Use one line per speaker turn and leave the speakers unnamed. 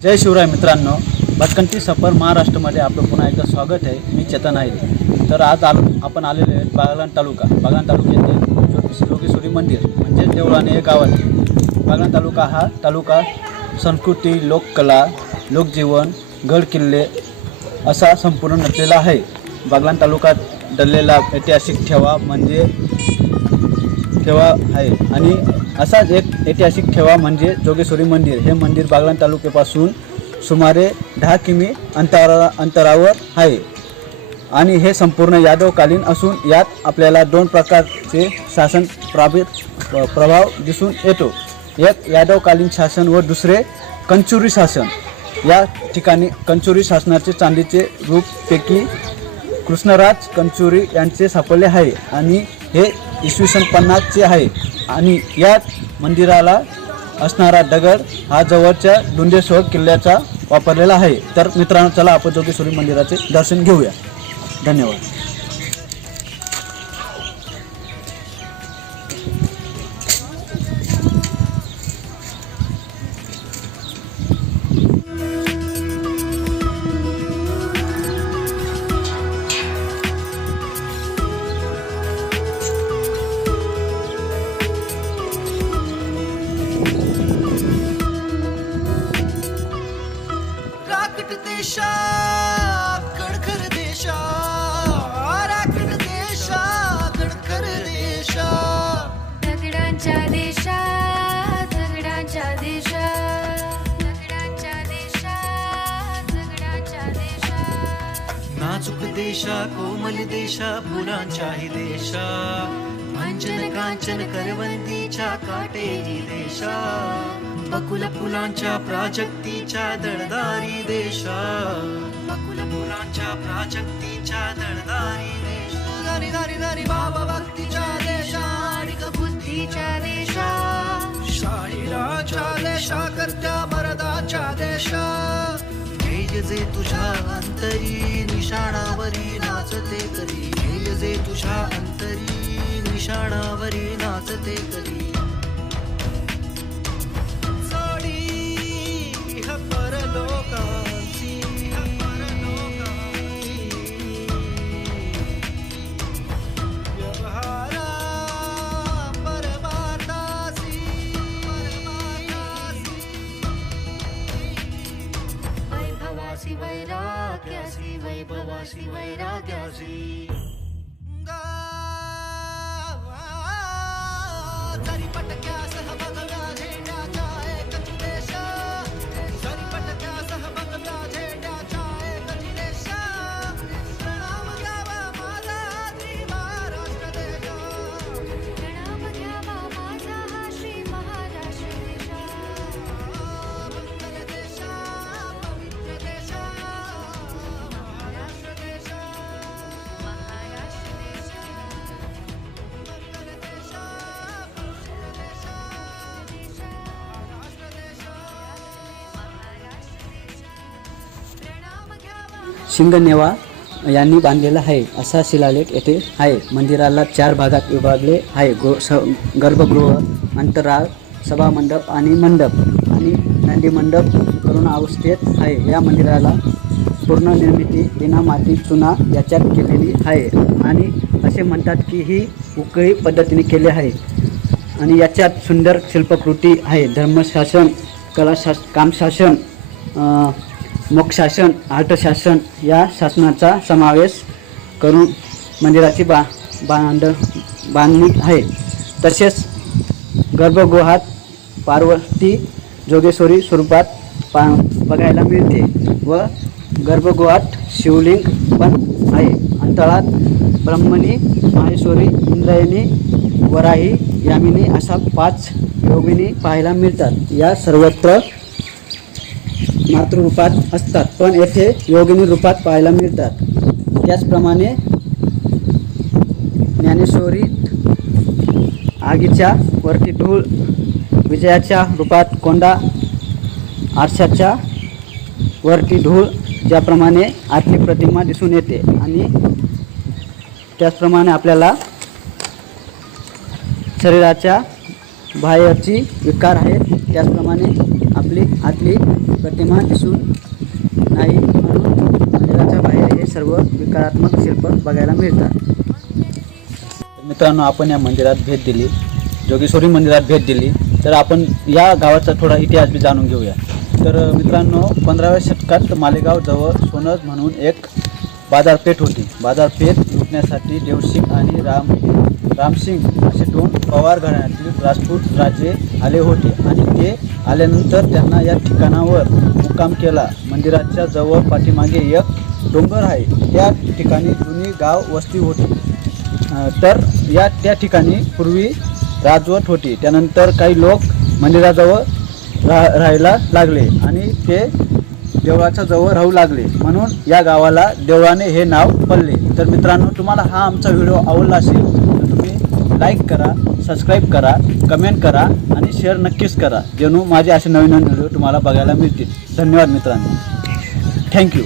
जय शिवराय मित्रांनो भटकंती सफर महाराष्ट्रामध्ये आपलं पुन्हा एकदा स्वागत आहे. मी चेतन आहे. तर आज आलो आपण आलेले आहेत बागलाण तालुका. बागलाण तालुक्यातील जोगेश्वरी मंदिर म्हणजे देवळाने हे गावात. बागलाण तालुका हा तालुका संस्कृती लोककला लोकजीवन गड किल्ले असा संपूर्ण नटलेला आहे. बागलाण तालुक्यात डललेला ऐतिहासिक ठेवा म्हणजे ठेवा आहे. आणि असाच एक ऐतिहासिक ठेवा म्हणजे जोगेश्वरी मंदिर. हे मंदिर बागलाण तालुक्यापासून सुमारे दहा किमी अंतरा अंतरावर आहे. आणि हे संपूर्ण यादवकालीन असून यात आपल्याला दोन प्रकारचे शासन प्राबित प्रभाव दिसून येतो. एक यादवकालीन शासन व दुसरे कंचुरी शासन. या ठिकाणी कंचुरी शासनाचे चांदीचे रूपपैकी कृष्णराज कंचुरी यांचे सापडले आहे. आणि हे इसवी सन पन्नासचे आहे. आणि याच मंदिराला असणारा दगड हा जवळच्या डुंडेश्वर किल्ल्याचा वापरलेला आहे. तर मित्रांनो चला आपण जोगेश्वरी मंदिराचे दर्शन घेऊया. धन्यवाद.
देशा देशा राकट देशा. देशा
दगडांच्या देशात दगडांच्या देशात दगडांच्या
देशा. कोमल देशा फुलांच्याही देशा. अंजन कांचन करवंतीच्या काटेरी देशा. बकुल फुलांच्या प्राजक्तीच्या दळदारी देशा. बकुल फुलांच्या प्राजक्तीच्या दळदारी दारी दारी दारी बाबा भक्तीच्या देशा. आणि
बुद्धीच्या देशा.
शाहिराच्या देशा करत्या मरदाच्या देशा. जे तुझ्या अंतरी निशाणावरी नाचते करी. जे तुझ्या अंतरी निशाणावरी नाचते करी.
शिवैराग्यासि वैभवा शिवैराग्यासि
शिंगनेवा यांनी बांधलेला आहे असा शिलालेख येथे आहे. मंदिराला चार भागात विभागले आहे. गो स गर्भगृह अंतराळ सभामंडप आणि मंडप आणि नंदी मंडप करून अवस्थेत आहे. या मंदिराला पूर्ण निर्मिती बिना माती चुना याच्यात केलेली आहे आणि असे म्हणतात की ही उकळी पद्धतीने केली आहे आणि याच्यात सुंदर शिल्पकृती आहे. धर्मशासन कलाशास कामशासन अं, मोक्षशासन अर्थशासन या शासनाचा समावेश करून मंदिराची बा बांध बांधणी आहे. तसेच गर्भगृहात पार्वती जोगेश्वरी स्वरूपात पा बघायला मिळते व गर्भगृहात शिवलिंग पण आहे. अंतळात ब्रह्मणी माहेश्वरी इंद्रायणी वराही यामिनी अशा पाच योगिनी पाहायला मिळतात. या सर्वत्र मातृरूपात असतात पण येथे योगिनी रूपात पाहायला मिळतात. त्याचप्रमाणे ज्ञानेश्वरीत आगीच्या वरती धूळ विजयाच्या रूपात कोंडा आरशाच्या वरती धूळ ज्याप्रमाणे आतली प्रतिमा दिसून येते. आणि त्याचप्रमाणे आपल्याला शरीराच्या बाहेरची विकार आहेत. त्याचप्रमाणे आपली
आतली प्रतिमा दिसून नाही म्हणून मंदिराच्या बाहेर हे सर्व विकारात्मक शिल्प बघायला मिळतात.
मित्रांनो आपण या मंदिरात भेट दिली. जोगेश्वरी मंदिरात भेट दिली. तर आपण या गावाचा थोडा इतिहास बी जाणून घेऊया. तर मित्रांनो पंधराव्या शतकात मालेगाव जवळ सोनज म्हणून एक बाजारपेठ होती. बाजारपेठ लुटण्यासाठी देवसिंग आणि राम रामसिंग असे दोन पवार घराण्यातील राजपूत राजे आले होते. आणि ते आल्यानंतर त्यांना या ठिकाणावर मुक्काम केला. मंदिराच्या जवळ पाठीमागे एक डोंगर आहे. त्या ठिकाणी जुनी गाव वस्ती होती. तर या त्या ठिकाणी पूर्वी राजवट होती. त्यानंतर काही लोक मंदिराजवळ रा राहायला लागले आणि ते देवळाच्या जवळ राहू लागले. म्हणून या गावाला देवळाने हे नाव पडले. तर मित्रांनो तुम्हाला हा आमचा व्हिडिओ आवडला असेल तर तुम्ही लाईक करा सबस्क्राईब करा कमेंट करा आणि शेअर नक्कीच करा. जेणू माझे असे नवीन नवीन व्हिडिओ तुम्हाला बघायला मिळतील. धन्यवाद मित्रांनो. थँक्यू